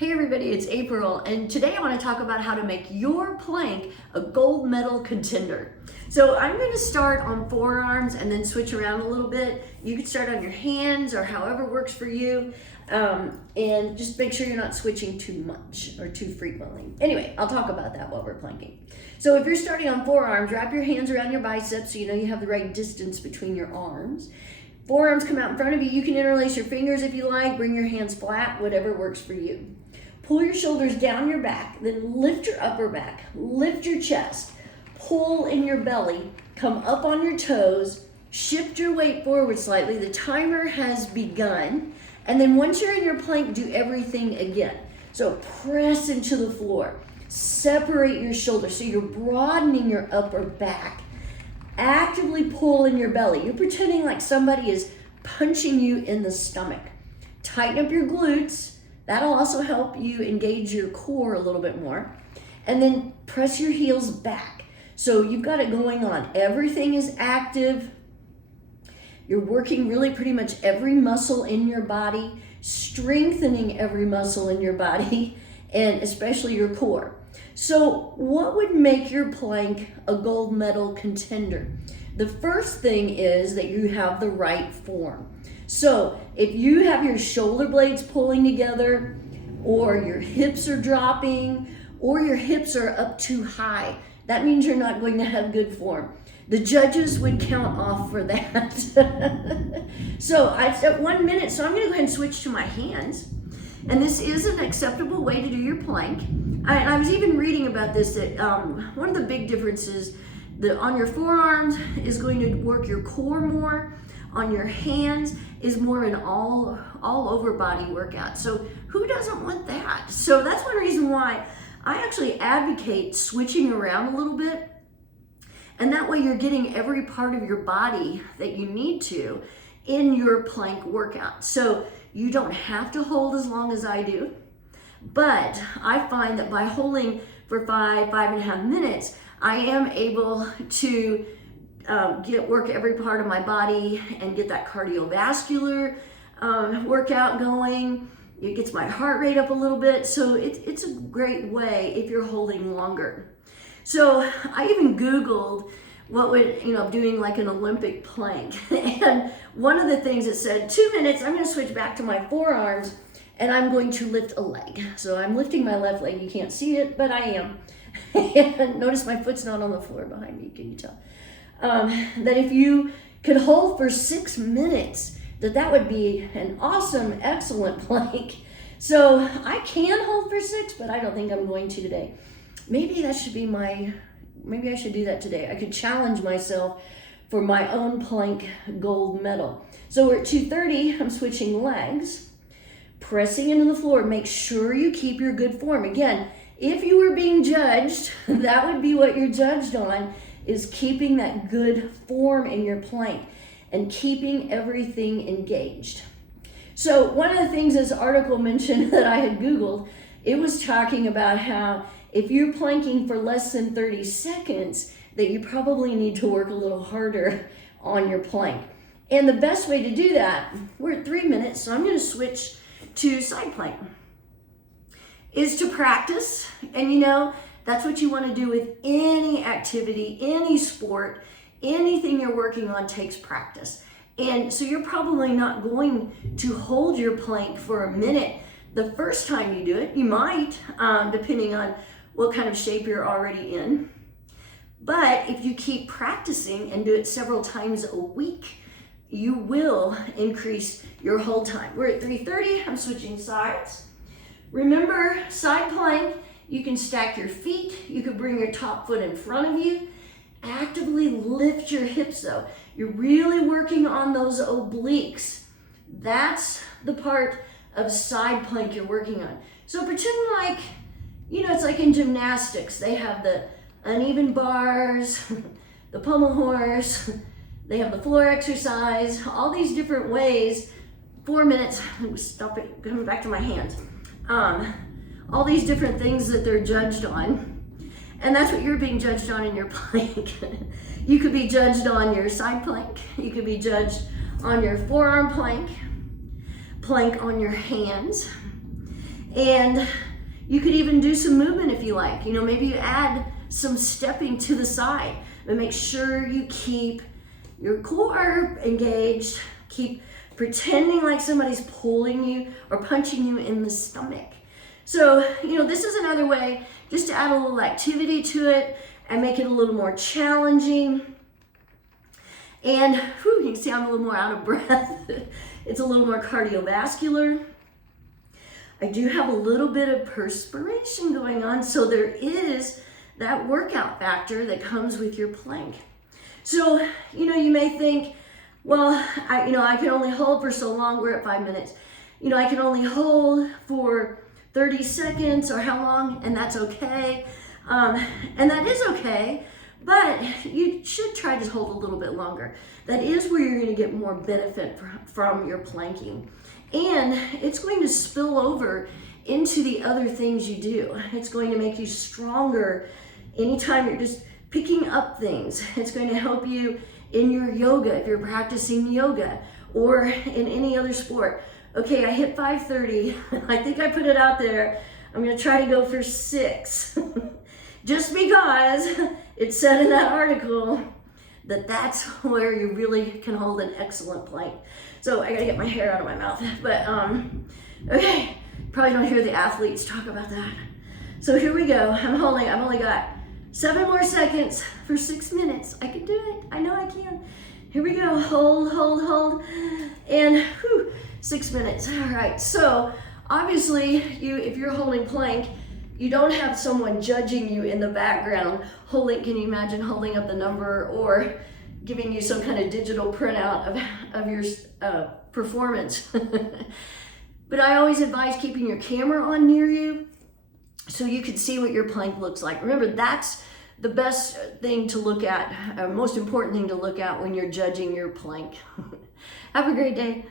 Hey everybody, it's April, and today I want to talk about how to make your plank a gold medal contender. So I'm going to start on forearms and then switch around a little bit. You can start on your hands or however works for you, and just make sure you're not switching too much or too frequently. Anyway, I'll talk about that while we're planking. So if you're starting on forearms, wrap your hands around your biceps so you know you have the right distance between your arms. Forearms come out in front of you. You can interlace your fingers if you like, bring your hands flat, whatever works for you. Pull your shoulders down your back, then lift your upper back, lift your chest, pull in your belly, come up on your toes, shift your weight forward slightly. The timer has begun. And then once you're in your plank, do everything again. So press into the floor, separate your shoulders so you're broadening your upper back. Actively pull in your belly. You're pretending like somebody is punching you in the stomach. Tighten up your glutes. That'll also help you engage your core a little bit more. And then press your heels back. So you've got it going on. Everything is active. You're working really pretty much every muscle in your body, strengthening every muscle in your body, and especially your core. So what would make your plank a gold medal contender? The first thing is that you have the right form. So if you have your shoulder blades pulling together, or your hips are dropping, or your hips are up too high, that means you're not going to have good form. The judges would count off for that. So I said 1 minute, so I'm gonna go ahead and switch to my hands. And this is an acceptable way to do your plank. I was even reading about this, that one of the big differences that on your forearms is going to work your core more, on your hands is more an all over body workout. So who doesn't want that? So that's one reason why I actually advocate switching around a little bit. And that way you're getting every part of your body that you need to in your plank workout. So you don't have to hold as long as I do, but I find that by holding for 5.5 minutes, I am able to work every part of my body and get that cardiovascular workout going. It gets my heart rate up a little bit. So it's a great way if you're holding longer. So I even Googled what would, doing like an Olympic plank. And one of the things it said, 2 minutes, I'm gonna switch back to my forearms and I'm going to lift a leg. So I'm lifting my left leg. You can't see it, but I am. And notice my foot's not on the floor behind me, can you tell? That if you could hold for 6 minutes, that would be an awesome, excellent plank. So I can hold for 6, but I don't think I'm going to today. Maybe I should do that today. I could challenge myself for my own plank gold medal. So we're at 2:30, I'm switching legs, pressing into the floor. Make sure you keep your good form. Again, if you were being judged, that would be what you're judged on, is keeping that good form in your plank and keeping everything engaged. So one of the things this article mentioned that I had Googled, it was talking about how if you're planking for less than 30 seconds, that you probably need to work a little harder on your plank. And the best way to do that, we're at 3 minutes, so I'm gonna switch to side plank, is to practice. And that's what you wanna do with any activity, any sport, anything you're working on takes practice. And so you're probably not going to hold your plank for a minute the first time you do it. You might, depending on what kind of shape you're already in. But if you keep practicing and do it several times a week, you will increase your hold time. We're at 3:30, I'm switching sides. Remember, side plank, you can stack your feet, you could bring your top foot in front of you, actively lift your hips though. You're really working on those obliques. That's the part of side plank you're working on. So pretend like, it's like in gymnastics. They have the uneven bars, the pommel horse, they have the floor exercise, all these different ways. 4 minutes, stop it, coming back to my hands. All these different things that they're judged on. And that's what you're being judged on in your plank. You could be judged on your side plank. You could be judged on your forearm plank on your hands. And you could even do some movement if you like. You know, maybe you add some stepping to the side, but make sure you keep your core engaged. Keep pretending like somebody's pulling you or punching you in the stomach. So, you know, this is another way just to add a little activity to it and make it a little more challenging. And whew, you can see I'm a little more out of breath. It's a little more cardiovascular. I do have a little bit of perspiration going on, so there is that workout factor that comes with your plank. So, you know, you may think, well, I can only hold for so long. We're at 5 minutes. You know, I can only hold for 30 seconds or how long, and that's okay. And that is okay, but you should try to hold a little bit longer. That is where you're going to get more benefit from your planking. And it's going to spill over into the other things you do. It's going to make you stronger anytime you're just picking up things. It's going to help you in your yoga, if you're practicing yoga, or in any other sport. Okay, I hit 5:30. I think I put it out there. I'm gonna try to go for 6. Just because it said in that article that that's where you really can hold an excellent plank. So I gotta get my hair out of my mouth. But okay, probably don't hear the athletes talk about that. So here we go. I've only got 7 more seconds for 6 minutes. I can do it. I know I can. Here we go. Hold, hold, hold. And 6 minutes. All right. So obviously, if you're holding plank, you don't have someone judging you in the background. Can you imagine holding up the number or giving you some kind of digital printout of your performance? But I always advise keeping your camera on near you so you can see what your plank looks like. Remember, that's the best thing to look at, most important thing to look at when you're judging your plank. Have a great day.